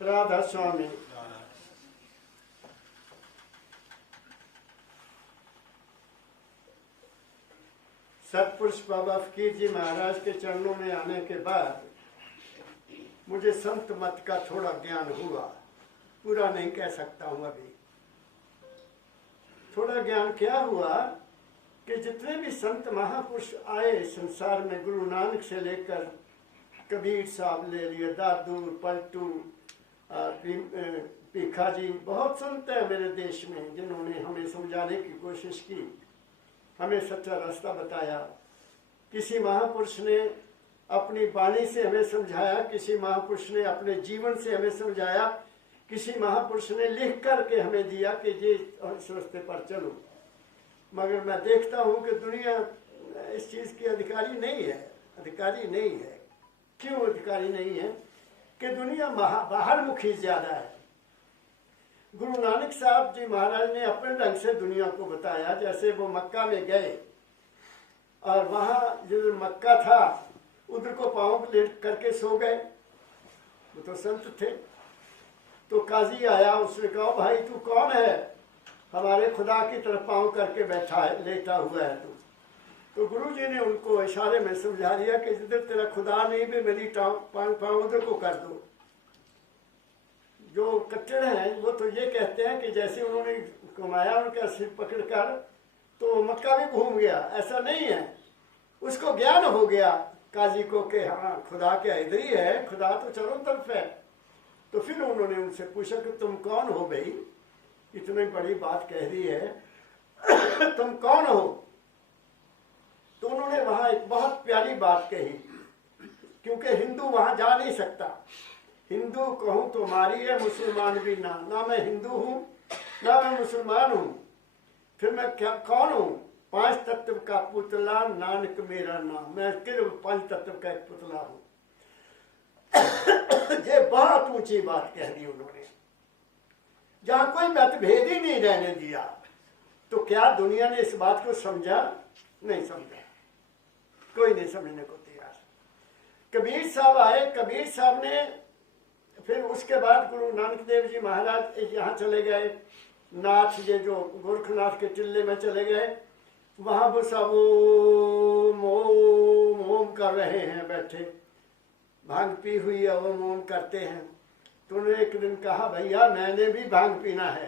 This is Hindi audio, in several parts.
राधा स्वामी। सतपुरुष बाबा फकीर जी महाराज के चरणों में आने के बाद मुझे संत मत का थोड़ा ज्ञान हुआ। पूरा नहीं कह सकता हूं अभी। थोड़ा ज्ञान क्या हुआ कि जितने भी संत महापुरुष आए संसार में, गुरु नानक से लेकर कबीर साहब ले लिए, दादू, पलटू, पीखा जी, बहुत संत है मेरे देश में जिन्होंने हमें समझाने की कोशिश की, हमें सच्चा रास्ता बताया। किसी महापुरुष ने अपनी वाणी से हमें समझाया, किसी महापुरुष ने अपने जीवन से हमें समझाया, किसी महापुरुष ने लिख करके हमें दिया कि ये इस रास्ते पर चलो। मगर मैं देखता हूँ कि दुनिया इस चीज़ की अधिकारी नहीं है, अधिकारी नहीं है। क्यों अधिकारी नहीं है? कि दुनिया बाहर मुखी ज़्यादा है। गुरु नानक साहब जी महाराज ने अपने ढंग से दुनिया को बताया। जैसे वो मक्का में गए और वहाँ जो मक्का था उधर को पाँव लेट करके सो गए। वो तो संत थे। तो काजी आया, उसने कहा भाई तू कौन है? हमारे खुदा की तरफ पाँव करके बैठा है, लेटा हुआ है तू। तो गुरु जी ने उनको इशारे में समझा दिया कि जिधर तेरा खुदा नहीं भी मेरी पाँव उधर को कर दो। जो कट्टर हैं वो तो ये कहते हैं कि जैसे उन्होंने कमाया उनका सिर पकड़कर तो मक्का भी घूम गया। ऐसा नहीं है, उसको ज्ञान हो गया काजी को कि हाँ खुदा क्या इधर ही है, खुदा तो चारों तरफ है। तो फिर उन्होंने उनसे पूछा कि तुम कौन हो भाई, इतनी बड़ी बात कह दी है तुम कौन हो? तो उन्होंने वहां एक बहुत प्यारी बात कही, क्योंकि हिंदू वहां जा नहीं सकता। हिंदू कहूं तो मारी है, मुसलमान भी ना मैं हिंदू हूं ना मैं मुसलमान हूं, फिर मैं क्या कौन हूं? 5 तत्व का पुतला नानक मेरा नाम, मैं केवल 5 तत्व का एक पुतला हूं। ये बहुत ऊंची बात कह दी उन्होंने, जहां कोई मतभेद ही नहीं रहने दिया। तो क्या दुनिया ने इस बात को समझा? नहीं समझा, कोई नहीं समझने को तैयार। कबीर साहब आए, कबीर साहब ने फिर उसके बाद गुरु नानक देव जी महाराज यहाँ चले गए, नाथ ये जो गोरखनाथ के टिल्ले में चले गए। वहां वो सब ओम ओम ओम कर रहे हैं, बैठे भांग पी हुई है, ओम ओम करते हैं। तो उन्होंने एक दिन कहा भैया मैंने भी भांग पीना है।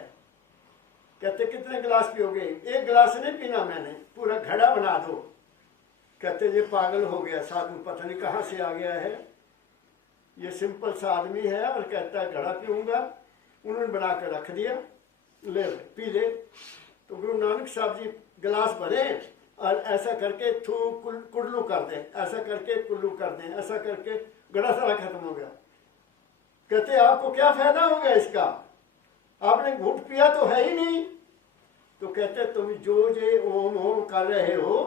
कहते कितने गिलास पियोगे? 1 गिलास नहीं पीना मैंने, पूरा घड़ा बना दो। कहते ये पागल हो गया साधु, पता नहीं कहाँ से आ गया है, ये सिंपल सा आदमी है और कहता है घड़ा पीऊंगा। उन्होंने बना कर रख दिया, ले पी ले। तो गुरु नानक साहब जी गिलास भरे और ऐसा करके कुल्लू कर दें, ऐसा करके कुल्लू कर दें, ऐसा करके घड़ा सारा खत्म हो गया। कहते आपको क्या फायदा हो गया इसका, आपने घूंट पिया तो है ही नहीं। तो कहते तुम जो ये ओम ओम कर रहे हो,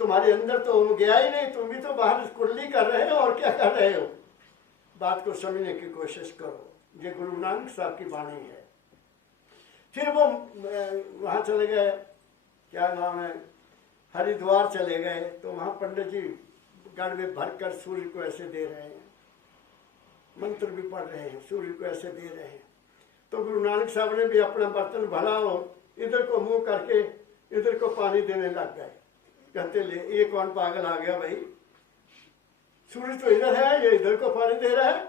तुम्हारे अंदर तो ओम गया ही नहीं, तुम भी तो बाहर कुर्ली कर रहे हो और क्या कर रहे हो। बात को समझने की कोशिश करो, ये गुरु नानक साहब की वाणी है। फिर वो वहां चले गए, क्या नाम है, हरिद्वार चले गए। तो वहां पंडित जी गढ़ में भरकर सूर्य को ऐसे दे रहे हैं, मंत्र भी पढ़ रहे हैं, सूर्य को ऐसे दे रहे हैं। तो गुरु नानक साहब ने भी अपना बर्तन भरा हो, इधर को मुंह करके इधर को पानी देने लग गए। कहते ले ये कौन पागल आ गया भाई, सूर्य तो इधर है, ये इधर को पानी दे रहा है,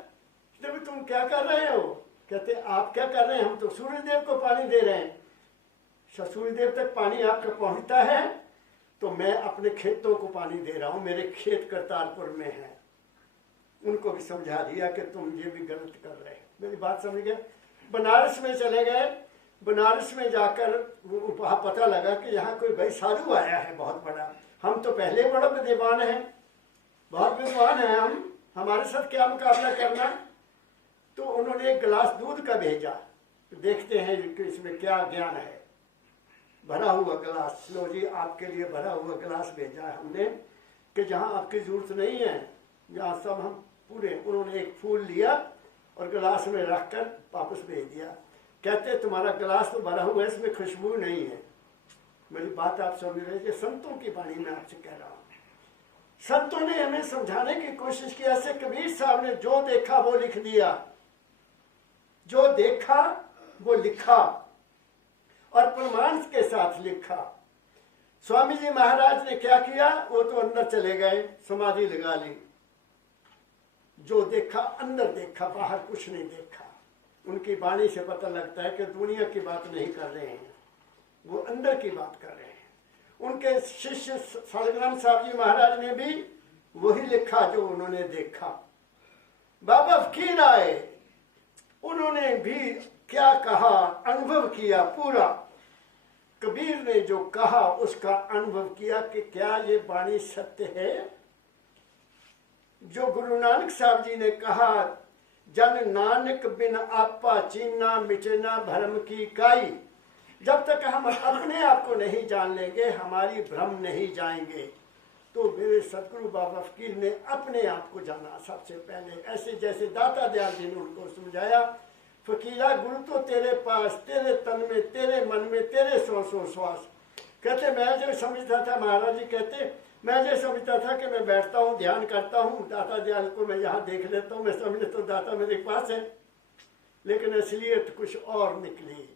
तो तुम क्या कर रहे हो? कहते आप क्या कर रहे हैं, हम तो सूर्य देव को पानी दे रहे हैं। सूर्य देव तक पानी आपका पहुंचता है तो मैं अपने खेतों को पानी दे रहा हूं, मेरे खेत करतारपुर में है। उनको भी समझा दिया कि तुम ये भी गलत कर रहे हो। मेरी बात समझ गए। बनारस में चले गए, बनारस में जाकर वहां पता लगा कि यहाँ कोई भाई साधु आया है बहुत बड़ा। हम तो पहले बड़ा विद्वान है, बहुत विद्वान है हम, हमारे साथ क्या मुकाबला करना। तो उन्होंने एक गिलास दूध का भेजा, देखते हैं कि इसमें क्या ज्ञान है। भरा हुआ गिलास, लो जी आपके लिए भरा हुआ गिलास भेजा है हमने, कि जहाँ आपकी जरूरत नहीं है, जहाँ सब हम पूरे। उन्होंने एक फूल लिया और गिलास में रखकर वापस भेज दिया। कहते तुम्हारा गिलास तो भरा हुआ है, इसमें खुशबू नहीं है। मेरी बात आप समझ रहे हैं, संतों की वाणी में आपसे कह रहा हूँ। संतों ने हमें समझाने की कोशिश की। ऐसे कबीर साहब ने जो देखा वो लिख दिया, जो देखा वो लिखा और प्रमाण के साथ लिखा। स्वामी जी महाराज ने क्या किया, वो तो अंदर चले गए, समाधि लगा ली। जो देखा अंदर देखा, बाहर कुछ नहीं देखा। उनकी वाणी से पता लगता है कि दुनिया की बात नहीं कर रहे हैं, वो अंदर की बात कर रहे हैं। उनके शिष्य सालिग्राम साहब जी महाराज ने भी वही लिखा जो उन्होंने देखा। बाबा फकीर आए, उन्होंने भी क्या कहा, अनुभव किया पूरा। कबीर ने जो कहा उसका अनुभव किया कि क्या ये वाणी सत्य है। जो गुरु नानक साहब जी ने कहा, जन नानक बिन आपा चीना मिटना भ्रम की काई। जब तक हम अपने आप को नहीं जान लेंगे, हमारी भ्रम नहीं जाएंगे। तो मेरे सतगुरु बाबा फकीर ने अपने आप को जाना सबसे पहले। ऐसे जैसे दाता दयाल जी ने उनको समझाया, फकीरा गुरु तो तेरे पास, तेरे तन में, तेरे मन में, तेरे सौ श्वास। कहते मैं जो समझता था, महाराज जी कहते मैं जो समझता था कि मैं बैठता हूँ ध्यान करता हूँ, दाता दयाल को मैं यहाँ देख लेता हूँ, मैं समझ तो दाता मेरे पास है, लेकिन असलियत कुछ और निकली।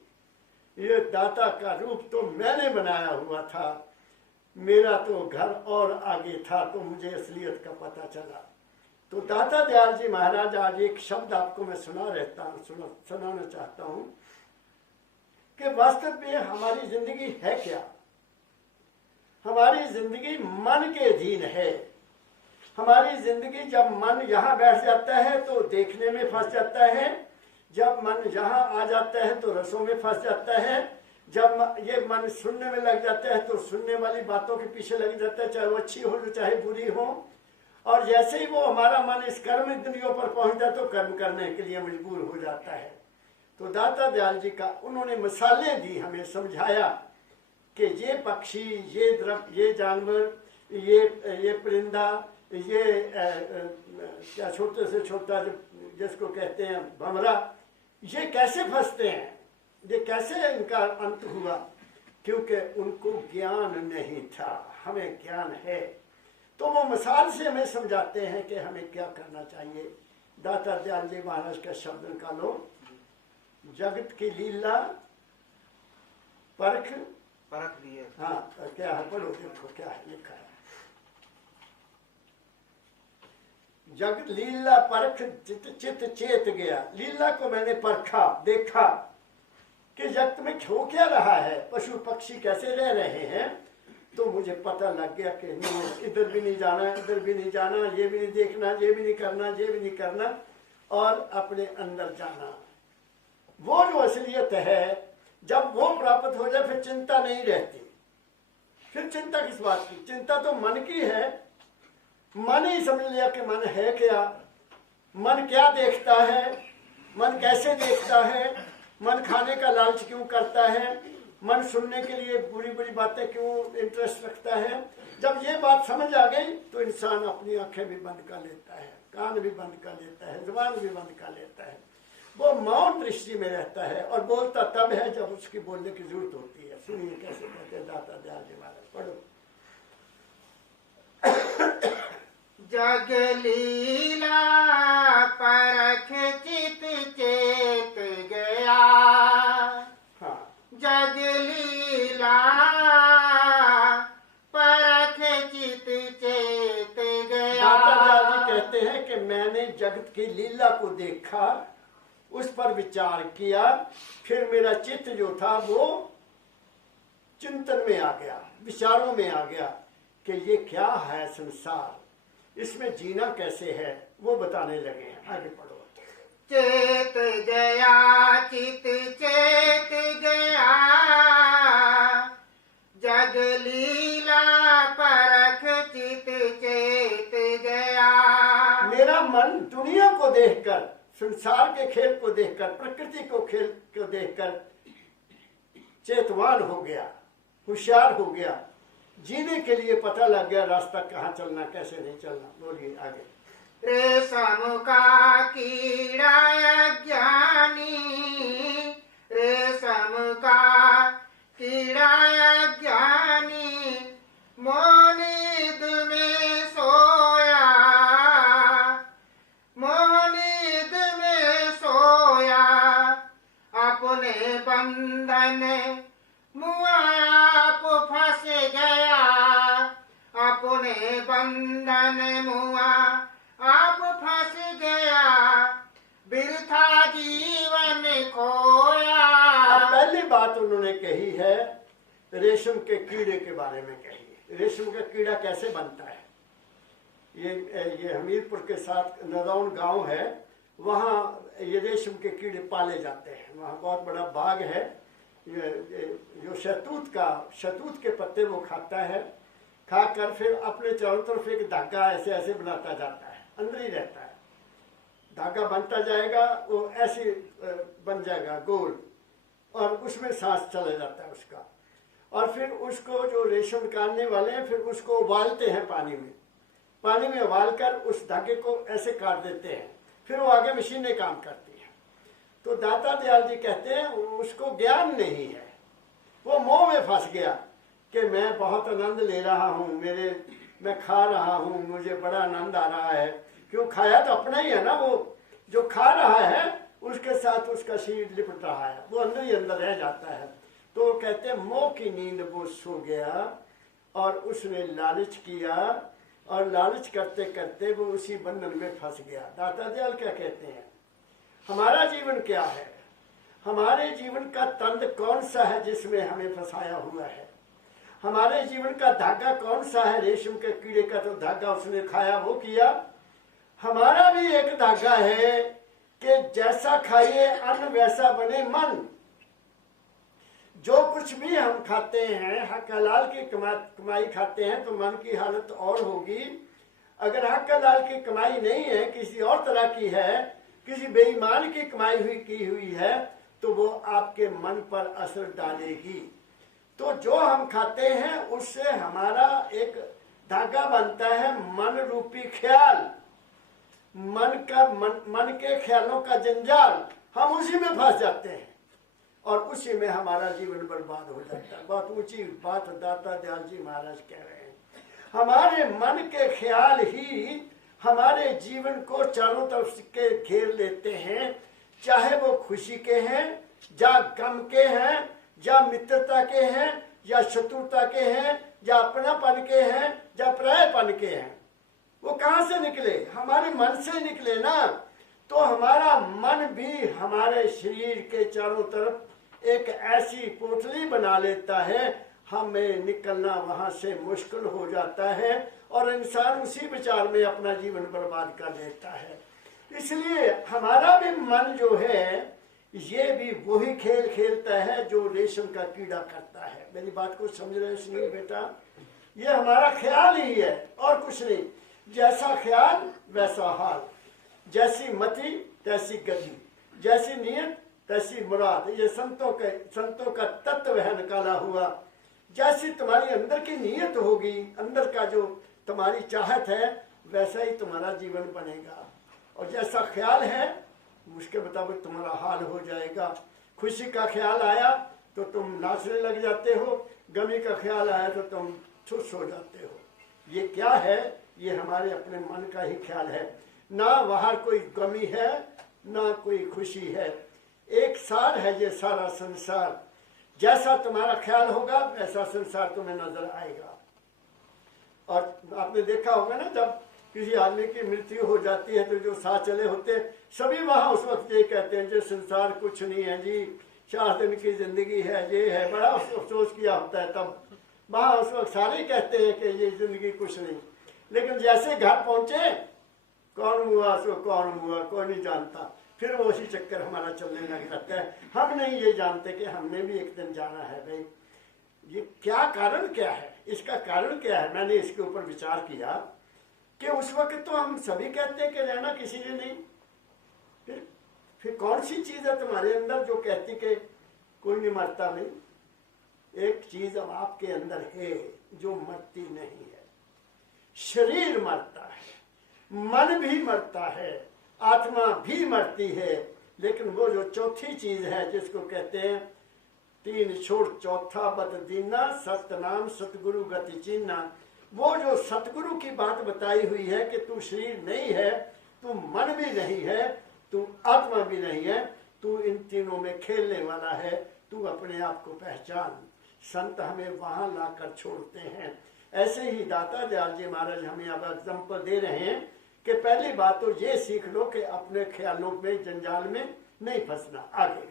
ये दाता का रूप तो मैंने बनाया हुआ था, मेरा तो घर और आगे था, तो मुझे असलियत का पता चला। तो दाता दयाल जी महाराज आज एक शब्द आपको मैं सुनाना चाहता हूँ कि वास्तव में हमारी जिंदगी है क्या। हमारी जिंदगी मन के अधीन है। हमारी जिंदगी जब मन यहाँ बैठ जाता है तो देखने में फंस जाता है, जब मन यहाँ आ जाता है तो रसों में फंस जाता है, जब ये मन सुनने में लग जाता है तो सुनने वाली बातों के पीछे लग जाता है, चाहे वो अच्छी हो चाहे बुरी हो। और जैसे ही वो हमारा मन इस कर्म इंद्रियों पर पहुंच जाए तो कर्म करने के लिए मजबूर हो जाता है। तो दाता दयाल जी का उन्होंने मिसालें दी, हमें समझाया कि ये पक्षी, ये द्रव्य, ये जानवर, ये परिंदा, ये क्या छोटे से छोटा जिसको कहते हैं भंवरा, ये कैसे फंसते हैं, ये कैसे इनका अंत हुआ, क्योंकि उनको ज्ञान नहीं था। हमें ज्ञान है, तो वो मिसाल से हमें समझाते हैं कि हमें क्या करना चाहिए। दाता दयाल जी महाराज का शब्द निकालो, जगत की लीला परख लिए। हाँ क्या है, पढ़ो देखो क्या है लिखा है। जगत लीला परख चित चेत गया। लीला को मैंने परखा, देखा कि जगत में हो क्या रहा है, पशु पक्षी कैसे रह रहे हैं। तो मुझे पता लग गया कि नहीं, इधर भी नहीं जाना, इधर भी नहीं जाना, ये भी नहीं देखना, ये भी नहीं करना, ये भी नहीं करना, और अपने अंदर जाना। वो जो असलियत है, जब वो प्राप्त हो जाए फिर चिंता नहीं रहती। फिर चिंता किस बात की, चिंता तो मन की है। मन ही समझ लिया कि मन है क्या, मन क्या देखता है, मन कैसे देखता है, मन खाने का लालच क्यों करता है, मन सुनने के लिए बुरी बुरी बातें क्यों इंटरेस्ट रखता है। जब ये बात समझ आ गई तो इंसान अपनी आंखें भी बंद कर लेता है, कान भी बंद कर लेता है, जुबान भी बंद कर लेता है। वो मौन दृष्टि में रहता है और बोलता तब है जब उसकी बोलने की जरूरत होती है। सुनिए कैसे कहते हैं दाता दयाल जी महाराज, पढ़ो। जग लीला परख चित चेत गया। हाँ, जग लीला परख चित चेत गया। दाता दयाल जी कहते हैं कि मैंने जगत की लीला को देखा, उस पर विचार किया, फिर मेरा चित्त जो था वो चिंतन में आ गया, विचारों में आ गया कि ये क्या है संसार, इसमें जीना कैसे है, वो बताने लगे हैं। आगे पढ़ो। चेत गया चित चेत गया, जग लीला परख चित चेत गया। मेरा मन दुनिया को देखकर, संसार के खेल को देखकर, प्रकृति को खेल को देखकर चेतवान हो गया, होशियार हो गया। जीने के लिए पता लग गया रास्ता कहाँ चलना, कैसे नहीं चलना। बोलिए आगे। रेशम का कीड़ा अज्ञानी, रेशम का कीड़ा अज्ञानी, मोनीद में सोया, मोनीद में सोया। बंधन मुआ आप फंस गया, अपने बंधन मुआ आप फंस गया, बिरथा जीवन खोया। अब पहली बात उन्होंने कही है रेशम के कीड़े के बारे में कही। रेशम का कीड़ा कैसे बनता है? ये हमीरपुर के साथ नदौन गांव है, वहाँ ये रेशम के कीड़े पाले जाते हैं। वहाँ बहुत बड़ा बाग है। जो शहतूत के पत्ते वो खाता है, खाकर फिर अपने चारों तरफ एक धागा ऐसे ऐसे बनाता जाता है, अंदर ही रहता है। धागा बनता जाएगा, वो ऐसे बन जाएगा गोल, और उसमें सांस चला जाता है उसका। और फिर उसको जो रेशम निकालने वाले हैं फिर उसको उबालते हैं पानी में उबालकर उस धागे को ऐसे काट देते हैं, फिर वो आगे मशीनें काम करती हैं। तो दाता दयाल जी कहते हैं उसको ज्ञान नहीं है, वो मोह में फंस गया कि मैं बहुत आनंद ले रहा हूँ, मैं खा रहा हूँ, मुझे बड़ा आनंद आ रहा है। क्यों? खाया तो अपना ही है ना, वो जो खा रहा है उसके साथ उसका शरीर लिपट रहा है, वो अंदर ही अंदर रह जाता है। तो कहते हैं मोह की नींद वो सो गया और उसने लालच किया, और लालच करते करते वो उसी बंधन में फंस गया। दाता दयाल क्या कहते हैं? हमारा जीवन क्या है? हमारे जीवन का तंद कौन सा है जिसमें हमें फंसाया हुआ है? हमारे जीवन का धागा कौन सा है? रेशम के कीड़े का तो धागा उसने खाया, वो किया। हमारा भी एक धागा है कि जैसा खाइए अन्न वैसा बने मन। जो कुछ भी हम खाते हैं, हक हलाल की कमाई खाते हैं तो मन की हालत और होगी। अगर हक हलाल की कमाई नहीं है, किसी और तरह की है, किसी बेईमान की कमाई की हुई है, तो वो आपके मन पर असर डालेगी। तो जो हम खाते हैं उससे हमारा एक धागा बनता है, मन रूपी ख्याल, मन के ख्यालों का जंजाल। हम उसी में फंस जाते हैं और उसी में हमारा जीवन बर्बाद हो जाता है। बहुत ऊंची बात दाता दयाल जी महाराज कह रहे हैं। हमारे मन के ख्याल ही हमारे जीवन को चारों तरफ के घेर लेते हैं, चाहे वो खुशी के हैं, या गम के हैं, या मित्रता के हैं, या शत्रुता के हैं, या अपनापन के हैं, या परायपन के हैं। वो कहाँ से निकले? हमारे मन से निकले ना। तो हमारा मन भी हमारे शरीर के चारों तरफ एक ऐसी पोटली बना लेता है, हमें निकलना वहां से मुश्किल हो जाता है और इंसान उसी विचार में अपना जीवन बर्बाद कर देता है। इसलिए हमारा भी मन जो है ये भी वही खेल खेलता है जो रेशम का कीड़ा करता है। मेरी बात को समझ रहे सुनील बेटा? ये हमारा ख्याल ही है और कुछ नहीं। जैसा ख्याल वैसा हाल, जैसी मति तैसी गति, जैसी नियत तैसी मुराद। ये संतों का तत्व है निकाला हुआ। जैसी तुम्हारी अंदर की नियत होगी, अंदर का जो तुम्हारी चाहत है, वैसा ही तुम्हारा जीवन बनेगा। और जैसा ख्याल है उसके मुताबिक तुम्हारा हाल हो जाएगा। खुशी का ख्याल आया तो तुम नाचने लग जाते हो, गमी का ख्याल आया तो तुम खुश हो जाते हो। ये क्या है? ये हमारे अपने मन का ही ख्याल है। ना बाहर कोई गमी है ना कोई खुशी है, एक सार है ये सारा संसार। जैसा तुम्हारा ख्याल होगा वैसा संसार तुम्हें नजर आएगा। और आपने देखा होगा ना, जब किसी आदमी की मृत्यु हो जाती है तो जो साथ चले होते सभी वहां उस वक्त ये कहते हैं जो संसार कुछ नहीं है जी, 4 दिन की जिंदगी है, ये है। बड़ा अफसोस किया होता है तब वहां उस वक्त सारे कहते हैं कि ये जिंदगी कुछ नहीं। लेकिन जैसे घर पहुंचे, कौन हुआ सो कौन हुआ कोई नहीं जानता। फिर वो उसी चक्कर हमारा चलने लग जाता है। हम नहीं ये जानते कि हमने भी एक दिन जाना है। भाई ये क्या कारण क्या है? इसका कारण क्या है? मैंने इसके ऊपर विचार किया कि उस वक्त तो हम सभी कहते हैं कि रहना किसी ने नहीं। फिर कौन सी चीज है तुम्हारे अंदर जो कहती कि कोई नहीं मरता? नहीं, एक चीज अब आपके अंदर है जो मरती नहीं है। शरीर मरता है, मन भी मरता है, आत्मा भी मरती है, लेकिन वो जो चौथी चीज है जिसको कहते हैं 3 छोड़ चौथा बद दीना, सतनाम सतगुरु गति चीना। वो जो सतगुरु की बात बताई हुई है कि तू शरीर नहीं है, तू मन भी नहीं है, तू आत्मा भी नहीं है, तू इन तीनों में खेलने वाला है, तू अपने आप को पहचान। संत हमें वहां लाकर छोड़ते हैं। ऐसे ही दाता दयाल जी महाराज हमें अब एग्जाम्पल दे रहे हैं कि पहली बात तो ये सीख लो कि अपने ख्यालों में जंजाल में नहीं फंसना। आगे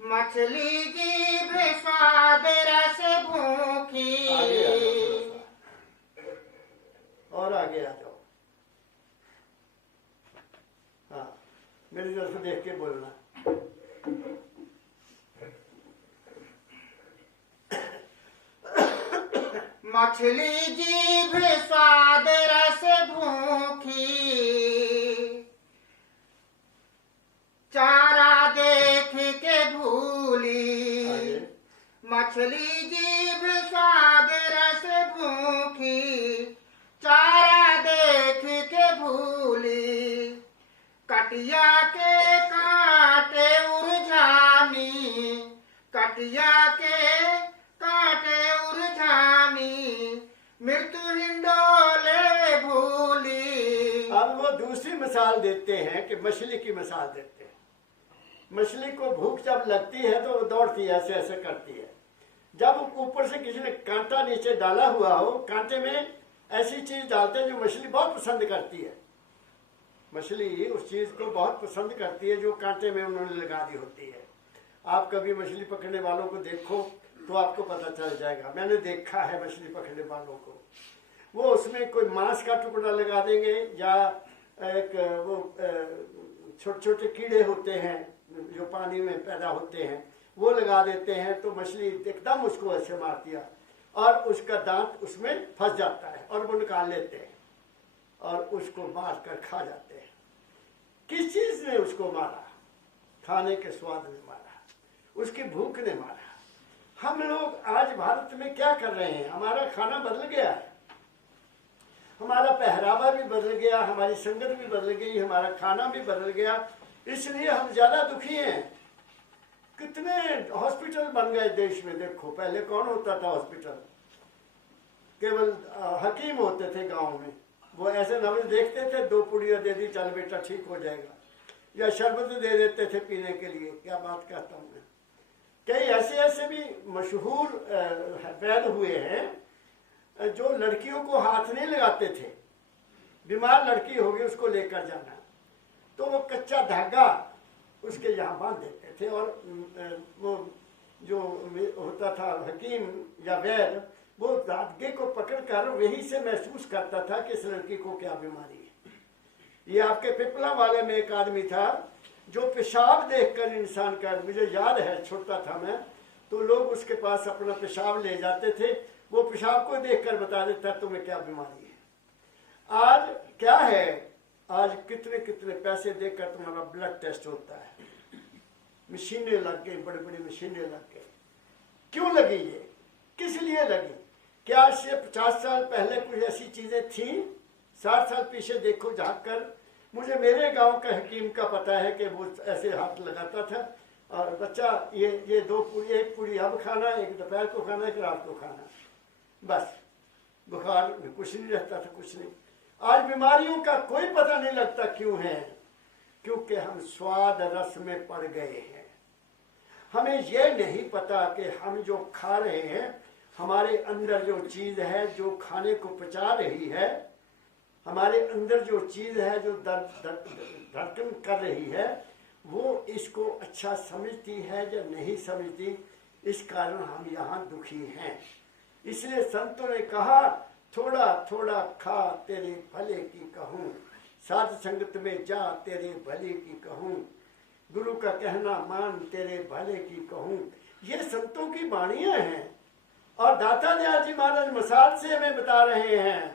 मछली जीभ स्वाद रस भूखी। आगे आ जाओ, और आगे आ जाओ। हाँ, मेरी तरफ देख के बोलना। मछली जीभ स्वाद रस भूखी, चारा देख के भूली। मछली जीभ स्वाद रस भूखी, चारा देख के भूली। कटिया के कांटे उलझानी, कटिया के कांटे उलझानी, मृत्यु हिंडोले भूली। अब वो दूसरी मिसाल देते हैं कि मछली की मिसाल देते हैं। मछली को भूख जब लगती है तो वो दौड़ती है, ऐसे ऐसे करती है। जब ऊपर से किसी ने कांटा नीचे डाला हुआ हो, कांटे में ऐसी चीज डालते हैं जो मछली बहुत पसंद करती है। मछली उस चीज को बहुत पसंद करती है जो कांटे में उन्होंने लगा दी होती है। आप कभी मछली पकड़ने वालों को देखो तो आपको पता चल जाएगा। मैंने देखा है मछली पकड़ने वालों को, वो उसमें कोई मांस का टुकड़ा लगा देंगे या एक वो छोटे छोटे कीड़े होते हैं जो पानी में पैदा होते हैं, वो लगा देते हैं। तो मछली एकदम उसको ऐसे मारती है और उसका दांत उसमें फंस जाता है और वो निकाल लेते हैं और उसको मार कर खा जाते हैं। किस चीज ने उसको मारा? खाने के स्वाद ने मारा, उसकी भूख ने मारा। हम लोग आज भारत में क्या कर रहे हैं? हमारा खाना बदल गया है, हमारा पहरावा भी बदल गया, हमारी संगत भी बदल गई, हमारा खाना भी बदल गया। इसलिए हम ज्यादा दुखी हैं। कितने हॉस्पिटल बन गए देश में। देखो पहले कौन होता था हॉस्पिटल? केवल हकीम होते थे गांव में। वो ऐसे नवल देखते थे, 2 पुड़िया दे दी, चल बेटा ठीक हो जाएगा, या शरबत दे देते थे पीने के लिए। क्या बात कहता हूँ मैं। कई ऐसे ऐसे भी मशहूर वैद्य हुए हैं जो लड़कियों को हाथ नहीं लगाते थे। बीमार लड़की होगी उसको लेकर जाना तो वो कच्चा धागा उसके यहाँ बांध देते थे और वो जो होता था हकीम या वैद्य, वो धागे को पकड़कर वही से महसूस करता था कि इस लड़की को क्या बीमारी है। ये आपके पिपला वाले में एक आदमी था जो पेशाब देखकर इंसान का, मुझे याद है छोटा था मैं, तो लोग उसके पास अपना पेशाब ले जाते थे, वो पेशाब को देखकर बता देता तुम्हें क्या बीमारी है। आज क्या है? आज कितने कितने पैसे देकर तुम्हारा ब्लड टेस्ट होता है। मशीनें लग गई, बड़ी बड़ी मशीनें लग गई। क्यों लगी ये? किस लिए लगी? क्या आज से 50 साल पहले कुछ ऐसी चीजें थी? 60 साल पीछे देखो झाँक कर। मुझे मेरे गांव का हकीम का पता है कि वो ऐसे हाथ लगाता था और बच्चा ये 2 पूड़ी, एक पूड़ी अब खाना, एक दोपहर को खाना, एक रात को खाना, बस। बुखार कुछ नहीं रहता था, कुछ नहीं। आज बीमारियों का कोई पता नहीं लगता। क्यों है? क्योंकि हम स्वाद रस में पड़ गए हैं। हमें यह नहीं पता कि हम जो खा रहे हैं, हमारे अंदर जो चीज है जो खाने को पचा रही है, हमारे अंदर जो चीज है जो धड़कन कर रही है, वो इसको अच्छा समझती है या नहीं समझती। इस कारण हम यहाँ दुखी हैं। इसलिए संतों ने कहा थोड़ा थोड़ा खा तेरे भले की कहूँ, साध संगत में जा तेरे भले की कहूँ, गुरु का कहना मान तेरे भले की कहूँ। ये संतों की वाणियां हैं और दाता दयाल जी महाराज मिसाल से हमें बता रहे हैं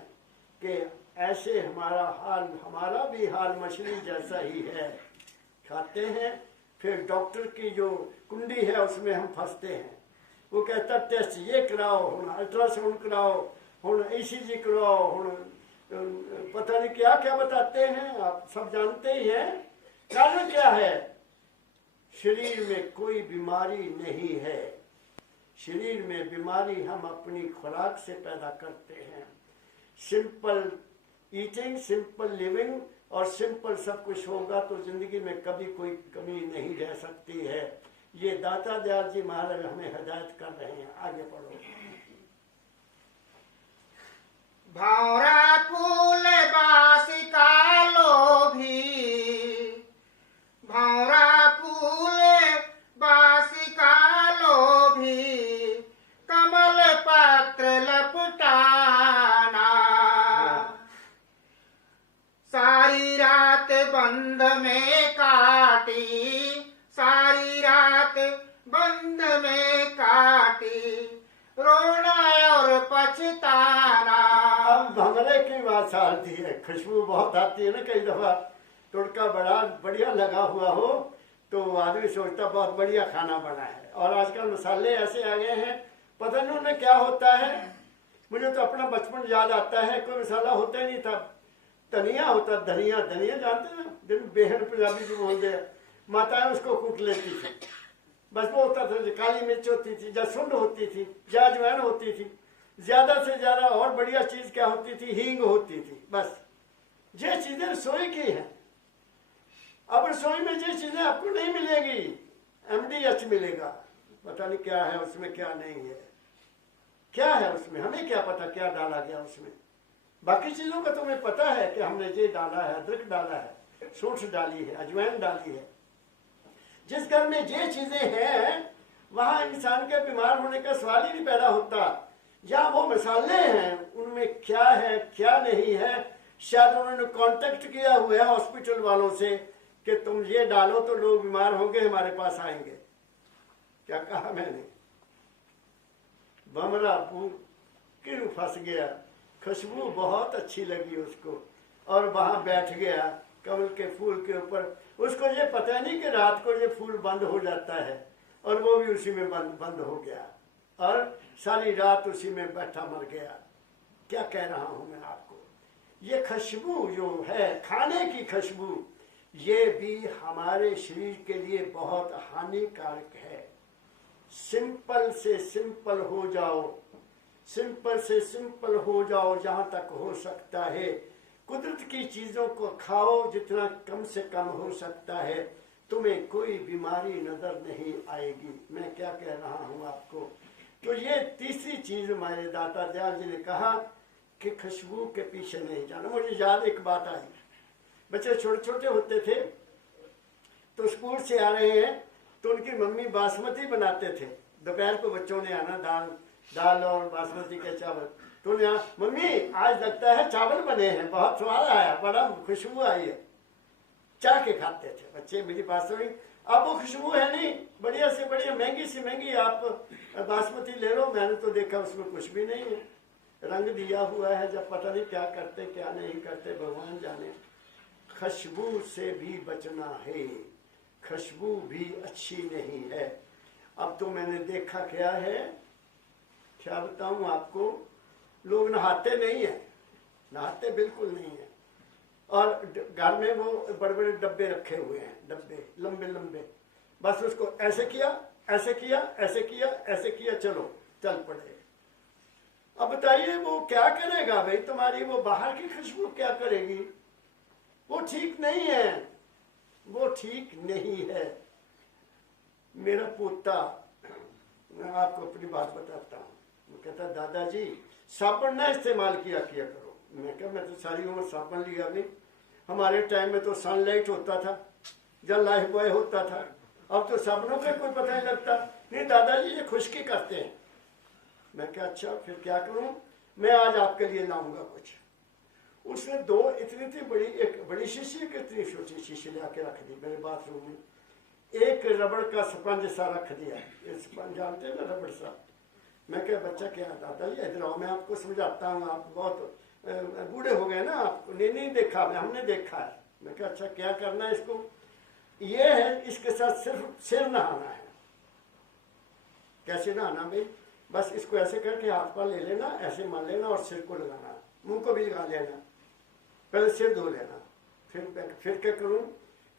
कि ऐसे हमारा भी हाल मछली जैसा ही है। खाते हैं, फिर डॉक्टर की जो कुंडी है उसमें हम फंसते हैं। वो कहता टेस्ट ये कराओ, हुण अल्ट्रासाउंड कराओ, हुण ECG कराओ, हुण पता नहीं क्या क्या बताते हैं, आप सब जानते ही हैं। कारण क्या है? शरीर में कोई बीमारी नहीं है। शरीर में बीमारी हम अपनी खुराक से पैदा करते हैं। सिंपल ईटिंग, सिंपल लिविंग और सिंपल सब कुछ होगा तो जिंदगी में कभी कोई कमी नहीं रह सकती है। ये दाता दयाल जी महाराज हमें हिदायत कर रहे हैं। आगे पढ़ो। भौरा फूल बासिका लोभी, भौरा फूल बासिका लोभी, कमल पत्र लपटाना, सारी रात बंध में काटी, सारी रात बंध में काटी, रोना और पछताना। अब भंवरे की बात आती है, खुशबू बहुत आती है ना। कई दफा तुड़का बड़ा बढ़िया लगा हुआ हो तो आदमी सोचता बहुत बढ़िया खाना बना है। और आजकल मसाले ऐसे आ गए हैं, पता नहीं उन्हें क्या होता है। मुझे तो अपना बचपन याद आता है, कोई मसाला होता ही नहीं था, धनिया होता, धनिया, धनिया जानते ना, जिन बेहद पंजाबी जो बोलते हैं, माताएं उसको कूट लेती थी, बस वो होता था। काली मिर्च होती थी, जसुंड होती थी, जाजवैन होती थी, ज्यादा से ज्यादा और बढ़िया चीज क्या होती थी, हींग होती थी। बस ये चीजें रसोई की हैं। अब रसोई में ये चीजें आपको नहीं मिलेगी, MDH मिलेगा, पता नहीं क्या है उसमें, क्या नहीं है, क्या है उसमें, हमें क्या पता क्या डाला गया उसमें। बाकी चीजों का तुम्हें पता है कि हमने ये डाला है, अदरक डाला है, सूंठ डाली है, अजवाइन डाली है। जिस घर में ये चीजें हैं वहां इंसान के बीमार होने का सवाल ही नहीं पैदा होता। या वो मसाले हैं उनमें क्या है क्या नहीं है, शायद उन्होंने कांटेक्ट किया हुआ है हॉस्पिटल वालों से कि तुम ये डालो तो लोग बीमार होंगे, हमारे पास आएंगे। क्या कहा मैंने? बमरा क्यों फंस गया, खुशबू बहुत अच्छी लगी उसको और वहां बैठ गया कमल के फूल के ऊपर। उसको ये पता नहीं कि रात को ये फूल बंद हो जाता है और वो भी उसी में बंद हो गया और सारी रात उसी में बैठा मर गया। क्या कह रहा हूं मैं आपको, ये खुशबू जो है खाने की खुशबू, ये भी हमारे शरीर के लिए बहुत हानिकारक है। सिंपल से सिंपल हो जाओ, सिंपल से सिंपल हो जाओ जहां तक हो सकता है। कुदरत की चीजों को खाओ जितना कम से कम हो सकता है, तुम्हें कोई बीमारी नजर नहीं आएगी। मैं क्या कह रहा हूं आपको, तो ये तीसरी चीज हमारे दाता दयाल जी ने कहा कि खुशबू के पीछे नहीं जाना। मुझे याद एक बात आई, बच्चे छोटे छोटे होते थे तो स्कूल से आ रहे हैं तो उनकी मम्मी बासमती बनाते थे। दोपहर को बच्चों ने आना दाल और बासमती के चावल, तो यहाँ मम्मी आज लगता है चावल बने हैं, बहुत स्वाद आया, बड़ा खुशबू आई है, चाह के खाते थे बच्चे। मेरी बात सुनी, अब वो खुशबू है नहीं, बढ़िया से बढ़िया महंगी से महंगी आप बासमती ले लो। मैंने तो देखा उसमें कुछ भी नहीं है, रंग दिया हुआ है, जब पता नहीं क्या करते क्या नहीं करते भगवान जाने। खुशबू से भी बचना है, खुशबू भी अच्छी नहीं है। अब तो मैंने देखा क्या है, क्या बताऊं आपको, लोग नहाते नहीं है, नहाते बिल्कुल नहीं है, और घर में वो बड़े बड़े डब्बे रखे हुए हैं, डब्बे लंबे लंबे, बस उसको ऐसे किया ऐसे किया ऐसे किया ऐसे किया, चलो चल पड़े। अब बताइए वो क्या करेगा भाई तुम्हारी, वो बाहर की खुशबू क्या करेगी? वो ठीक नहीं है, वो ठीक नहीं है। मेरा पोता, मैं आपको अपनी बात बताता हूँ, वो कहता दादाजी साबुन ना इस्तेमाल किया करो। मैं क्या, मैं तो सारी उम्र साबुन लिया नहीं, हमारे टाइम में तो सनलाइट होता था, जल लाइफ बॉय होता था, अब तो साबुनों का कोई पता नहीं लगता। नहीं दादाजी ये खुश्की करते हैं। मैं क्या, अच्छा फिर क्या करूं, मैं आज आपके लिए लाऊंगा कुछ। उसने दो इतनी थी बड़ी, एक बड़ी शीशी, एक इतनी छोटी शीशी ला के रख दी मेरे बाथरूम में, एक रबड़ का स्पंज सा रख दिया, ये स्पंज जानते हैं ना, रबड़ सा। मैं क्या, बच्चा क्या, दादाजी इधर आओ मैं आपको समझाता हूँ, आप बहुत बूढ़े हो गए ना, आपको नहीं देखा, हमने देखा है। मैं क्या, अच्छा क्या करना है इसको, ये है इसके साथ सिर्फ सिर नहाना है। कैसे नहाना भाई, बस इसको ऐसे करके हाथ पर ले लेना, ऐसे मान लेना और सिर को लगाना, मुंह को भी लगा लेना, पहले सिर धो लेना, फिर क्या करूं,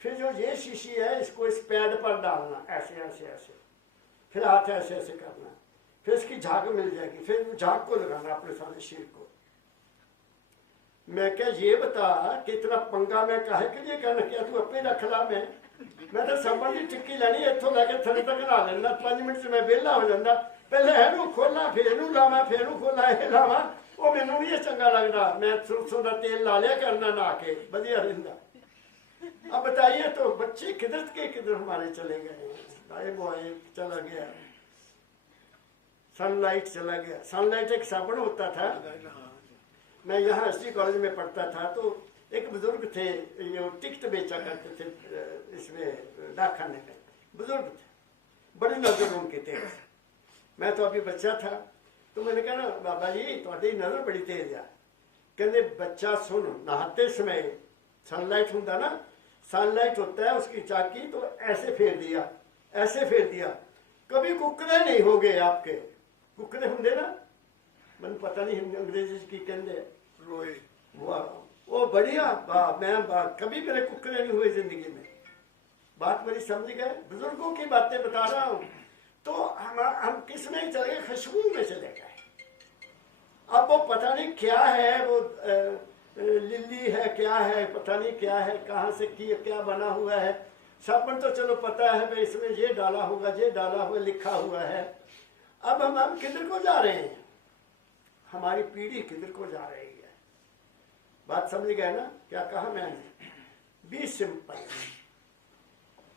फिर जो ये शीशी है इसको इस पैड पर डालना, ऐसे ऐसे ऐसे, फिर हाथ ऐसे ऐसे करना, फिर इसकी झाग मिल जाएगी, फिर झाग को लगाना अपने सारे शरीर को। मैं क्या, ये बता कि इतना पंगा मैं काहे के लिए करना, क्या तू अपने रख ला, मैं मैं तो साबण की टिक्की लैनी इत्थों लैके थले तक नहा लेना 5 मिनट से मैं वेला हो जाता पहले ਇਹਨੂੰ खोलना फिर ਇਹਨੂੰ लावा फिर ਇਹਨੂੰ खोला ਇਹ लावा ਉਹ ਮੈਨੂੰ ਨਹੀਂ ਚੰਗਾ ਲੱਗਦਾ मैं सरसों का तेल ला लिया करना नहा के बढ़िया रहता अब बताइए तो बच्चे किधर के किधर हमारे चले गए आए वो आए चला गया सनलाइट चला गया सनलाइट एक साबुन होता था मैं यहाँ एसडी कॉलेज में पढ़ता था तो एक बुजुर्ग थे ये टिकट बेचा करते थे इसमें डाकखाने में बुजुर्ग थे बड़ी नजर उनकी तेज मैं तो अभी बच्चा था तो मैंने कहा ना बाबा जी थोड़ी नजर बड़ी तेज है कहते बच्चा सुन नहाते समय सनलाइट होता ना सनलाइट होता है उसकी चाकी तो ऐसे फेर दिया कभी कुकरे नहीं हो गए आपके कुकरे होंगे ना मन पता नहीं अंग्रेजी की कहते वो बढ़िया मैं कभी मेरे कुकरे नहीं हुए जिंदगी में बात मेरी समझ गए बुजुर्गों की बातें बता रहा हूँ तो हम किस में चले गए खुशबू में चले गए अब वो पता नहीं क्या है वो लिली है क्या है पता नहीं क्या है कहाँ से क्या बना हुआ है साबुन तो चलो पता है भाई इसमें ये डाला हुआ लिखा हुआ है अब हम किधर को जा रहे हैं हमारी पीढ़ी किधर को जा रही है बात समझ गए ना क्या कहा मैंने बी सिंपल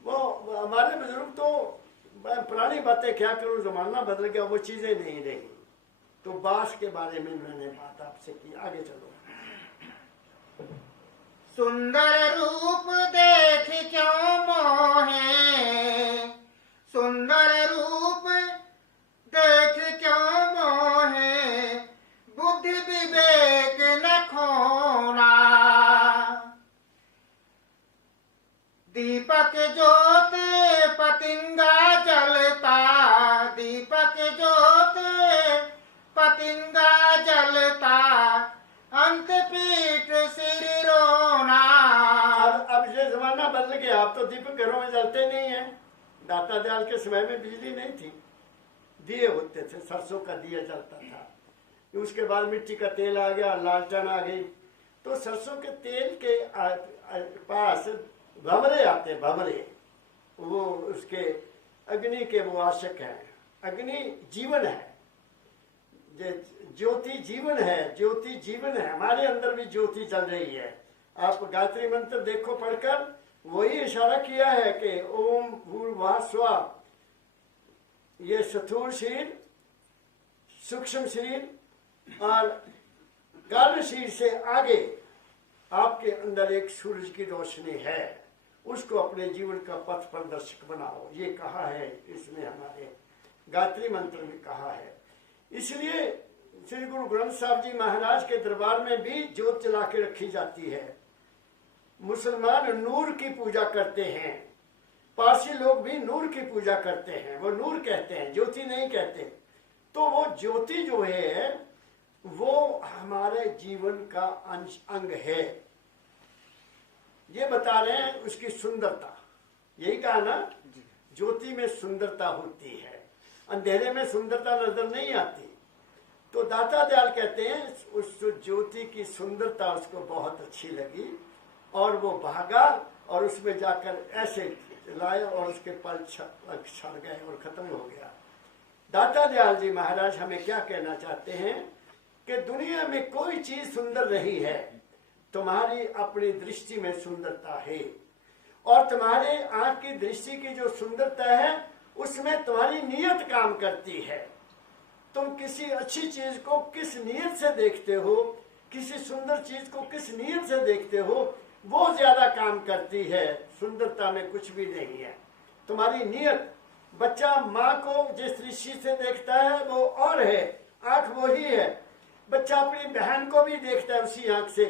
वो हमारे बुजुर्ग तो पुरानी बातें क्या करूं जमाना बदल गया वो चीजें नहीं रही तो बास के बारे में मैंने बात आपसे की आगे चलो सुंदर रूप देख क्यों मोहे सुंदर रूप देख क्यों मोहे बुद्धि विवेक न खोना दीपक ज्योत पतिंगा जलता दीपक ज्योत पतिंगा जलता अंत पीठ सिर रोना अब ये जमाना बदल गया अब तो दीपक घरों में जलते नहीं है दाता दयाल के समय में बिजली नहीं थी दिए होते थे सरसों का दिया जलता था उसके बाद मिट्टी का तेल आ गया लालटेन आ गई तो सरसों के तेल के पास भंवरे आते भंवरे वो उसके अग्नि के वो आशक हैं अग्नि जीवन है ज्योति जीवन है हमारे अंदर भी ज्योति चल रही है आप गायत्री मंत्र देखो पढ़कर वही इशारा किया है कि ओम भूर्भुवः स्वः ये स्थूल शरीर सूक्ष्म शरीर और कारण शरीर से आगे आपके अंदर एक सूरज की रोशनी है उसको अपने जीवन का पथ प्रदर्शक बनाओ ये कहा है इसमें हमारे गायत्री मंत्र में कहा है इसलिए श्री गुरु ग्रंथ साहब जी महाराज के दरबार में भी ज्योत जला के रखी जाती है मुसलमान नूर की पूजा करते हैं पारसी लोग भी नूर की पूजा करते हैं वो नूर कहते हैं ज्योति नहीं कहते तो वो ज्योति जो है वो हमारे जीवन का अंग है ये बता रहे हैं उसकी सुंदरता यही कहा ना ज्योति में सुंदरता होती है अंधेरे में सुंदरता नजर नहीं आती तो दाता दयाल कहते हैं उस ज्योति की सुंदरता उसको बहुत अच्छी लगी और वो भागा और उसमें जाकर ऐसे लाया और उसके पल छड़ गए और खत्म हो गया दाता दयाल जी महाराज हमें क्या कहना चाहते हैं कि दुनिया में कोई चीज सुंदर नहीं है तुम्हारी अपनी दृष्टि में सुंदरता है और तुम्हारे आंख की दृष्टि की जो सुंदरता है उसमें तुम्हारी नीयत काम करती है तुम किसी अच्छी चीज को किस नीयत से देखते हो किसी सुंदर चीज को किस नीयत से देखते हो वो ज्यादा काम करती है सुंदरता में कुछ भी नहीं है तुम्हारी नीयत बच्चा माँ को जिस दृष्टि से देखता है वो और है आंख वही है बच्चा अपनी बहन को भी देखता है उसी आंख से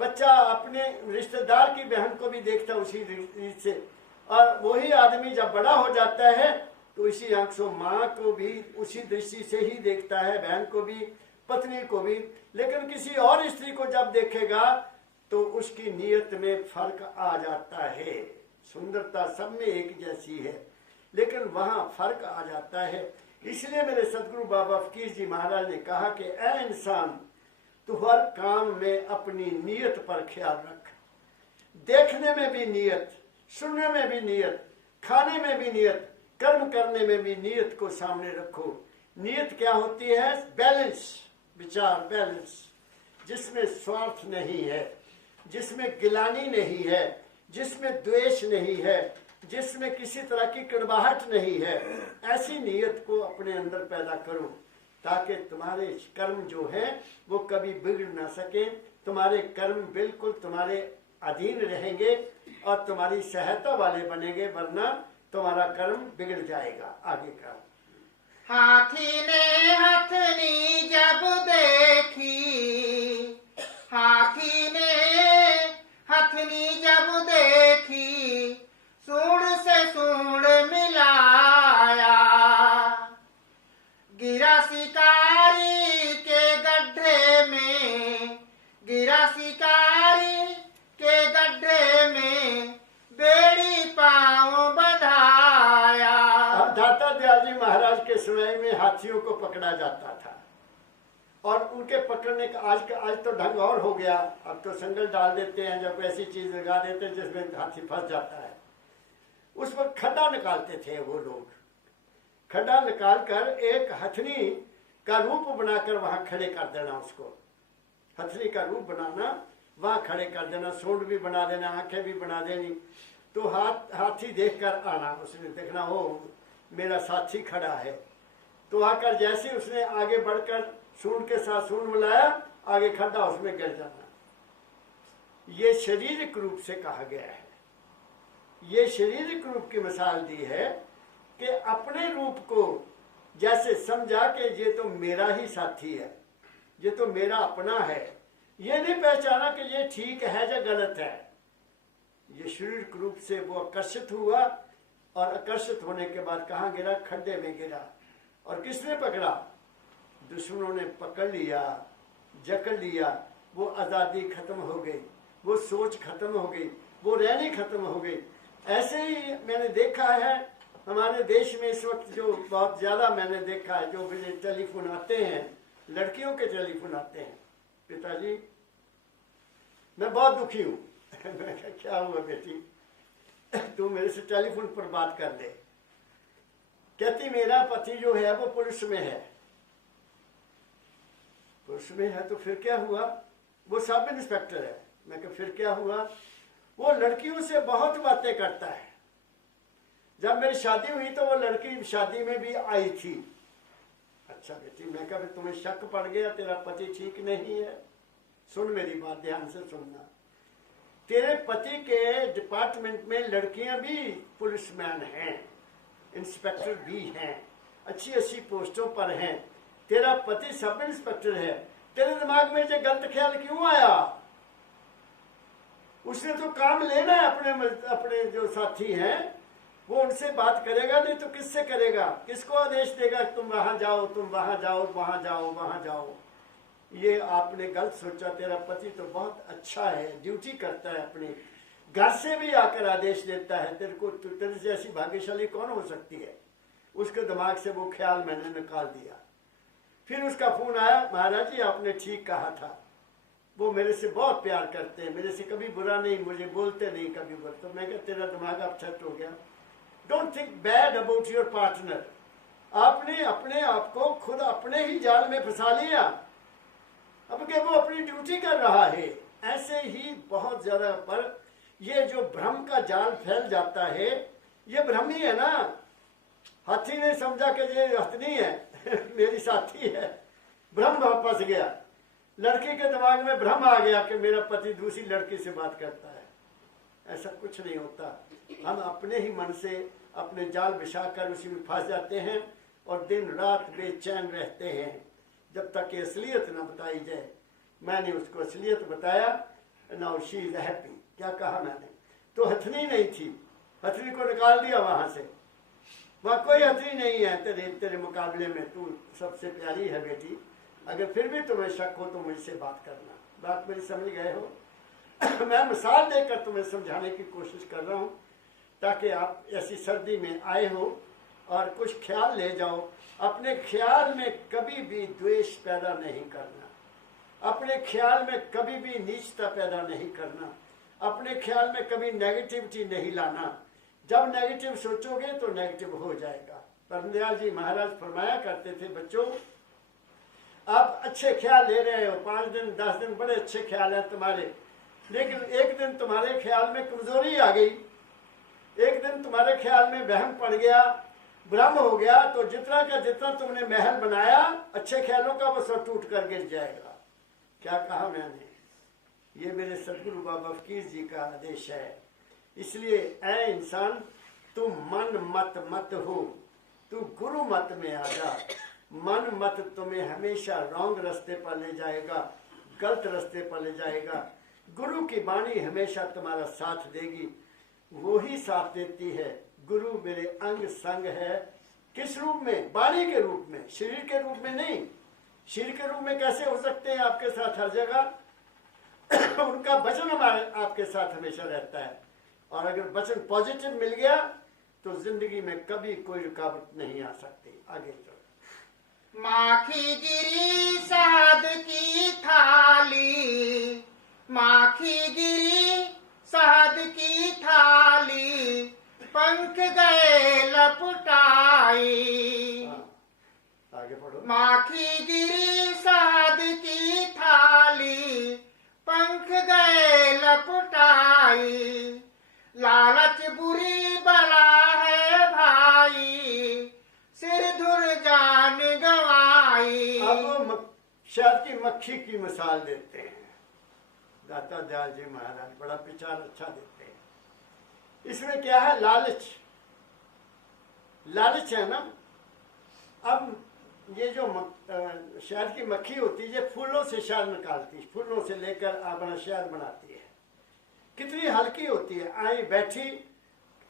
बच्चा अपने रिश्तेदार की बहन को भी देखता है उसी दृष्टि से और वही आदमी जब बड़ा हो जाता है तो इसी आंख से माँ को भी उसी दृष्टि से ही देखता है बहन को भी पत्नी को भी लेकिन किसी और स्त्री को जब देखेगा तो उसकी नीयत में फर्क आ जाता है सुंदरता सब में एक जैसी है लेकिन वहां फर्क आ जाता है इसलिए मेरे सदगुरु बाबा फकीर जी महाराज ने कहा कि ऐ इंसान तू हर काम में अपनी नीयत पर ख्याल रख देखने में भी नीयत सुनने में भी नियत, खाने में भी नियत, कर्म करने में भी नियत को सामने रखो। नियत क्या होती है? बैलेंस, विचार बैलेंस, जिसमें स्वार्थ नहीं है, जिसमें गिलानी नहीं है, जिसमें द्वेष नहीं है, जिसमें किसी तरह की कड़वाहट नहीं है। ऐसी नियत को अपने अंदर पैदा करो ताकि तुम्हारे कर्म जो है वो कभी बिगड़ ना सके। तुम्हारे कर्म बिल्कुल तुम्हारे अधीन रहेंगे और तुम्हारी सहायता वाले बनेंगे, वरना तुम्हारा कर्म बिगड़ जाएगा। आगे का हाथी ने हथनी जब देखी, हाथी ने हथनी जब देखी, सूंड से सूंड मिलाया, गिरा शिकारी के गड्ढे में, गिरा शिकारी के गड्ढे में, बेड़ी पांव बढ़ाया। दाता दयाल जी महाराज के समय में हाथियों को पकड़ा जाता था और उनके पकड़ने का आज तो ढंग और हो गया। अब तो संगल डाल देते हैं, जब ऐसी चीज लगा देते हैं जिसमें हाथी फंस जाता है। उस वक्त खड्डा निकालते थे वो लोग, खड्डा निकाल कर एक हथनी का रूप बनाकर वहां खड़े कर देना, उसको हथनी का रूप बनाना, वहां खड़े कर देना, सूंड भी बना देना, आंखें भी बना देनी। तो हाथी देखकर आना, उसने देखना हो मेरा साथी खड़ा है, तो आकर जैसे उसने आगे बढ़कर सूंड के साथ सूंड मिलाया, आगे खड्डा, उसमें गिर जाना। ये शारीरिक रूप से कहा गया है, ये शारीरिक रूप की मिसाल दी है कि अपने रूप को जैसे समझा कि ये तो मेरा ही साथी है, ये तो मेरा अपना है। ये नहीं पहचाना कि ये ठीक है या गलत है। ये शारीरिक रूप से वो आकर्षित हुआ और आकर्षित होने के बाद कहाँ गिरा? खड्डे में गिरा। और किसने पकड़ा? दुश्मनों ने पकड़ लिया, जकड़ लिया। वो आज़ादी खत्म हो गई, वो सोच खत्म हो गई, वो रहनी खत्म हो गई। ऐसे ही मैंने देखा है हमारे देश में इस वक्त, जो बहुत ज्यादा मैंने देखा है, जो मुझे टेलीफोन आते हैं, लड़कियों के टेलीफोन आते हैं, पिताजी मैं बहुत दुखी हूँ। मैं कहा क्या हुआ बेटी? तू मेरे से टेलीफोन पर बात कर ले। कहती मेरा पति जो है वो पुलिस में है। पुलिस में है तो फिर क्या हुआ? वो सब इंस्पेक्टर है। मैं कहा फिर क्या हुआ? वो लड़कियों से बहुत बातें करता है। जब मेरी शादी हुई तो वो लड़की शादी में भी आई थी। अच्छा बेटी, मैं कहा तुम्हें शक पड़ गया, तेरा पति ठीक नहीं है? सुन मेरी बात ध्यान से सुनना। तेरे पति के डिपार्टमेंट में लड़कियां भी पुलिसमैन हैं, इंस्पेक्टर भी हैं, अच्छी अच्छी पोस्टों पर हैं। तेरा पति सब इंस्पेक्टर है। तेरे दिमाग में ये गलत ख्याल क्यों आया? उसने तो काम लेना है, अपने जो साथी हैं वो उनसे बात करेगा, नहीं तो किससे करेगा? किसको आदेश देगा तुम वहां जाओ, तुम वहां जाओ, वहां जाओ, वहां जाओ? ये आपने गलत सोचा। तेरा पति तो बहुत अच्छा है, ड्यूटी करता है, अपने घर से भी आकर आदेश देता है। तेरे को तेरे जैसी भाग्यशाली कौन हो सकती है? उसके दिमाग से वो ख्याल मैंने निकाल दिया। फिर उसका फोन आया, महाराज जी आपने ठीक कहा था, वो मेरे से बहुत प्यार करते हैं, मेरे से कभी बुरा नहीं, मुझे बोलते नहीं कभी बुरा। तो मैं कहता तेरा दिमाग अपसेट हो गया। Don't think bad about your partner. आपने अपने आप को खुद अपने ही जाल में फंसा लिया। अब क्या वो अपनी ड्यूटी कर रहा है? ऐसे ही बहुत ज्यादा पर ये जो भ्रम का जाल फैल जाता है, ये भ्रम ही है ना। हाथी ने समझा कि ये हथनी है मेरी साथी है, भ्रम फंस गया। लड़की के दिमाग में भ्रम आ गया कि मेरा पति दूसरी लड़की से बात करता है। ऐसा कुछ नहीं होता। हम अपने ही मन से अपने जाल बिछाकर उसी में फंस जाते हैं और दिन रात बेचैन रहते हैं जब तक कि असलियत न बताई जाए। मैंने उसको असलियत बताया, नाउ शी इज हैप्पी। क्या कहा मैंने? तो हथनी नहीं थी, हथनी को निकाल दिया वहां से। वहां कोई हथनी नहीं है तेरे मुकाबले में। तू सबसे प्यारी है बेटी। अगर फिर भी तुम्हें शक हो तो मुझसे बात करना। बात मेरी समझ गए हो? मैं मिसाल देकर तुम्हें समझाने की कोशिश कर रहा हूं ताकि आप ऐसी सर्दी में आए हो और कुछ ख्याल ले जाओ। अपने ख्याल में कभी भी द्वेष पैदा नहीं करना, अपने ख्याल में कभी भी नीचता पैदा नहीं करना, अपने ख्याल में कभी नेगेटिविटी नहीं लाना। जब नेगेटिव सोचोगे तो नेगेटिव हो जाएगा। परमदयाल जी महाराज फरमाया करते थे, बच्चों आप अच्छे ख्याल ले रहे हो, 5 दिन 10 दिन बड़े अच्छे ख्याल हैं तुम्हारे, लेकिन एक दिन तुम्हारे ख्याल में कमजोरी आ गई, एक दिन तुम्हारे ख्याल में वहम पड़ गया, भ्रम हो गया, तो जितना का जितना तुमने महल बनाया अच्छे ख्यालों का वो सब टूट कर गिर जाएगा। क्या कहा मैंने? ये मेरे सदगुरु बाबा फकीर जी का आदेश है। इसलिए ऐ इंसान, तू मन मत मत हो, तू गुरु मत में आ जा। मन मत तुम्हें हमेशा रॉन्ग रास्ते पर ले जाएगा, गलत रास्ते पर ले जाएगा। गुरु की वाणी हमेशा तुम्हारा साथ देगी, वो ही साथ देती है। गुरु मेरे अंग संग है। किस रूप में? वाणी के रूप में, शरीर के रूप में नहीं। शरीर के रूप में कैसे हो सकते हैं आपके साथ हर जगह? उनका वचन हमारे आपके साथ हमेशा रहता है, और अगर वचन पॉजिटिव मिल गया तो जिंदगी में कभी कोई रुकावट नहीं आ सकती। आगे चलो। माखी गिरी शहद की थाली, माखी गिरी शहद की थाली, पंख गए लपटाई। आगे पढ़ो। माखी गिरी शहद की थाली, पंख गए लपटाई। लालच बुरी बला है भाई, सिर धुर जान गवाई। अब शहद की मक्खी की मिसाल देते हैं दाता दयाल जी महाराज, बड़ा विचार अच्छा देते हैं। इसमें क्या है? लालच, लालच है ना। अब ये जो शहद की मक्खी होती है, ये फूलों से शहद निकालती है, फूलों से लेकर अपना शहद बनाती है। कितनी हल्की होती है। आई बैठी,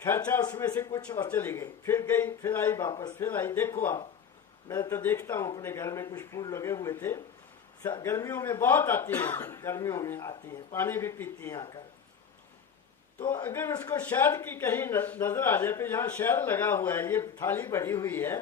खर्चा उसमें से कुछ और चली गई, फिर गई, फिर आई वापस, फिर आई। देखो आप, मैं तो देखता हूँ अपने घर में कुछ फूल लगे हुए थे, गर्मियों में बहुत आती हैं, गर्मियों में आती हैं, पानी भी पीती हैं आकर। तो अगर उसको शहद की कहीं नजर आ जाए, तो यहाँ शहद लगा हुआ है, ये थाली भरी हुई है,